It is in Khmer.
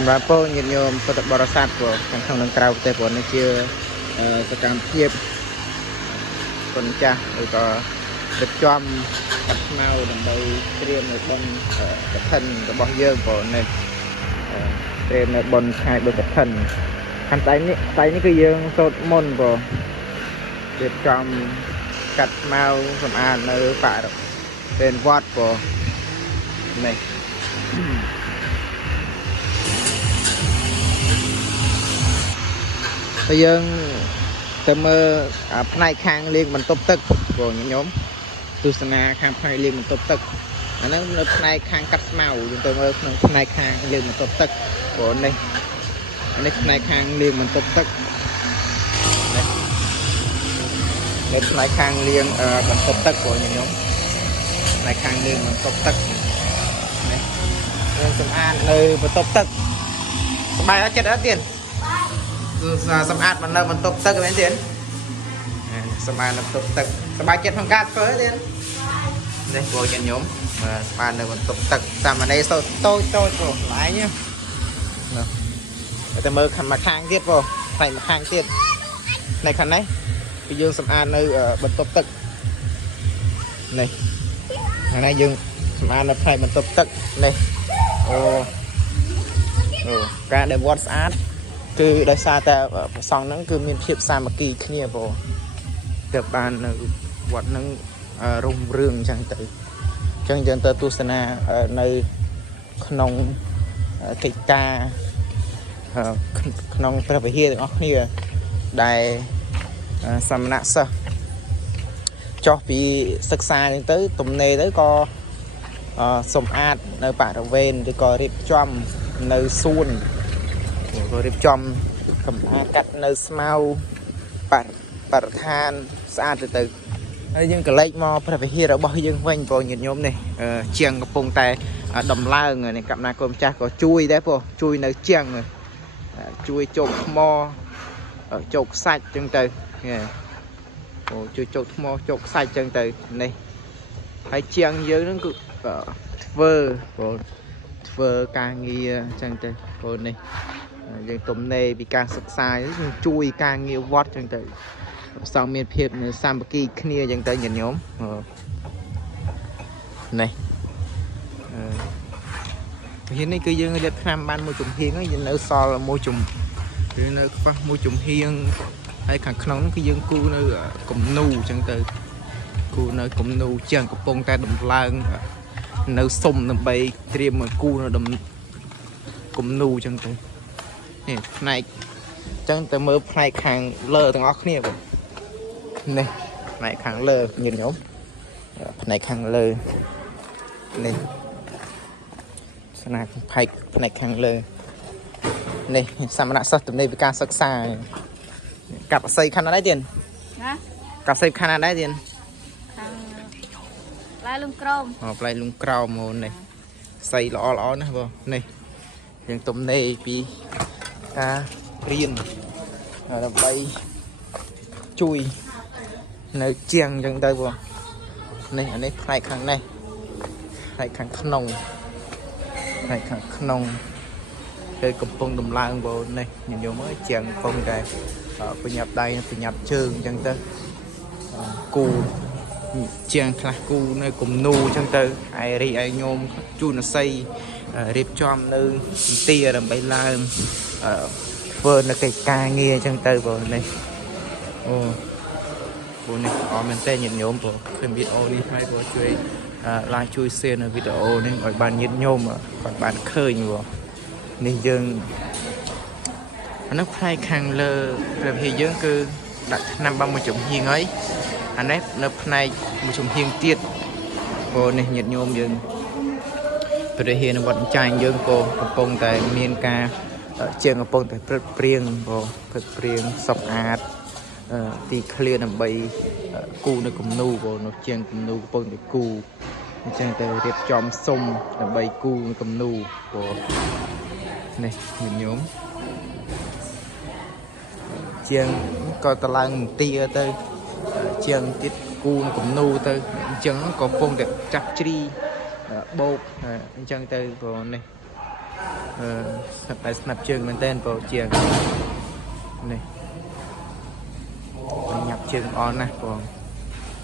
សម្រាប់ពលញាតិញោមពុទ្ធបរិស័ទព្រោះក្នុងនឹងក្រៅប្រទេសព្រោះនេះជាសកម្មភាពគុណចាស់ឬក៏រៀបចំកាត់ស្មៅដើម្បីត្រៀមនៅបុណ្យកឋិនរបស់យើងព្រោះនេះត្រៀមនៅបុណ្យថ្ងៃបុណ្យកឋិនខាងតែនេះគឺយើងសូត្រមន្តព្រោះរៀបចំកាត់ស្មៅសម្អាតនៅបរិវេណវត្តព្រោះនេះតែយើងទៅមើលផ្នែកខាងលាងបន្ទប់ទឹកបងញោមទស្សនាខាងផ្នែកលាងបន្ទប់ទឹកអាហ្នឹងនៅផ្នែកខាងកាត់ស្មៅយើងទៅមើលក្នុងផ្នែកខាងលាងបន្ទប់ទឹកបងនេះផ្នែកខាងលាងបន្ទប់ទឹកនៅផ្នែកខាងលាងបន្ទប់ទឹកបងញោមផ្នែកខាងលាងបន្ទប់ទឹកនេះយើងសម្អាតនៅបន្ទប់ទឹកសប្បាយអត់ចិត្តអត់ទៀតសម្អាតមកនៅបន្ទប់ទឹកមែនទេសម្អាតនៅបន្ទប់ទឹកសប្បាយចិត្តក្នុងការធ្វើទេនេះបងញញោមសម្អាតនៅបន្ទប់ទឹកសាមណេរសូតូចព្រោះឡាយណាតែមើលខាងទៀតបងផ្នែកខាងទៀតនៅខាងនេះគឺយើងសម្អាតនៅបន្ទប់ទឹកនេះខាងនេះយើងសម្អាតនៅផ្នែកបន្ទប់ទឹកនេះអូការដែលវត្តស្អាតគឺដោយសារតែប្រសង់ហ្នឹងគឺមានភាពសាមគ្គីគ្នាបងទៅបាននៅវត្តហ្នឹងរុងរឿងអញ្ចឹងទៅយើងទៅទស្សនានៅក្នុងកិច្ចការក្នុងព្រះវិហារទាំងអស់គ្នាដែលសមណសិស្សចុះពីសិក្សាហ្នឹងទៅទំនេរទៅក៏សម្អាតនៅបរិវេណឬក៏រៀបចំនៅសួនក៏រៀបចំសម្អាតកាត់នៅស្មៅបរិស្ថានស្អាតទៅហើយយើងក៏លេចមកព្រះវិហាររបស់យើងវិញបងញាតិញោមនេះជាងកំពុងតែដំឡើងនេះកັບណាកូនម្ចាស់ក៏ជួយដែរបងជួយនៅជាងជួយជោគថ្មជោគខ្សាច់ចឹងទៅអូជួយជោគថ្មជោគខ្សាច់ចឹងទៅនេះហើយជាងយើងហ្នឹងគឺធ្វើការងារចឹងទៅបងនេះយើងទំនេរពីការសិក្សាយើងជួយការងារវត្តចឹងទៅសង្ឃមានភាពសាមគ្គីគ្នាចឹងទៅញាតិញោមនេះhierនេះគឺយើងរៀបឆ្នាំបានមួយចំហៀងហើយយើងនៅសល់មួយចំគឺនៅខ្វះមួយចំហៀងហើយខាងក្នុងគឺយើងគូនៅគំនូចឹងទៅគូនៅគំនូជាងកំពុងតែដំឡើងនៅសុំដើម្បីត្រៀមមកគូនៅគំនូចឹងទៅនេះផ្នែកចឹងទៅមើលផ្នែកខាងលើទាំងអស់គ្នាបងនេះផ្នែកខាងលើញាតិញោមផ្នែកខាងលើនេះស្នាផ្នែកខាងលើនេះសមណសិស្សទំនេរពីការសិក្សាកាប់អស័យខាងណាដែរទៀតណាកាប់អស័យខាងណាដែរទៀតខាងផ្លែលំក្រោមផ្លែលំក្រោមមកនេះស័យល្អណាបងនេះយើងទំនេរពីការរៀនដើម្បីជួយនៅជាងអញ្ចឹងទៅបងនេះអានេះផ្នែកខាងនេះផ្នែកខាងក្នុងគឺកំពុងដំឡើងបងនេះញញោមអើយជាងកំពុងតែប្រញាប់ដៃប្រញាប់ជើងអញ្ចឹងទៅគូជាងខ្លះគូនៅគំនូអញ្ចឹងទៅឯញោមជួនអស័យរៀបចំនៅសន្ទាដើម្បីឡើងធ្វើនៅកិច្ចការងារអញ្ចឹងទៅបងនេះបងនេះអរមែនតើញាតិញោមបងឃើញវីដេអូនេះហើយបងជួយ like ជួយ share នៅវីដេអូនេះឲ្យបានញាតិញោមគាត់បានឃើញបងនេះយើងអានោះផ្នែកខាងលើព្រះវិហារយើងគឺដាក់ឆ្នាំបានមួយចំហៀងហើយអានេះនៅផ្នែកមួយចំហៀងទៀតបងនេះញាតិញោមយើងព្រះវិហារនៅវត្តចាញ់យើងក៏កំពុងតែមានការជាងកំពុងតែព្រឹកព្រៀងបងព្រឹកព្រៀងសម្អាតទីឃ្លាដើម្បីគូនៅគំនូបងនោះជាងគំនូកំពុងតែគូអញ្ចឹងទៅរៀបចំសុំដើម្បីគូនៅគំនូបងនេះញាតិញោមជាងក៏តឡើងមន្ទាទៅជាងទៀតគូនៅគំនូទៅអញ្ចឹងក៏កំពុងតែចាប់ជ្រីបោកអញ្ចឹងទៅបងនេះ តែស្នាប់ជើងមែនតើបងជាងនេះញ៉ាប់ជើងអនណាស់បង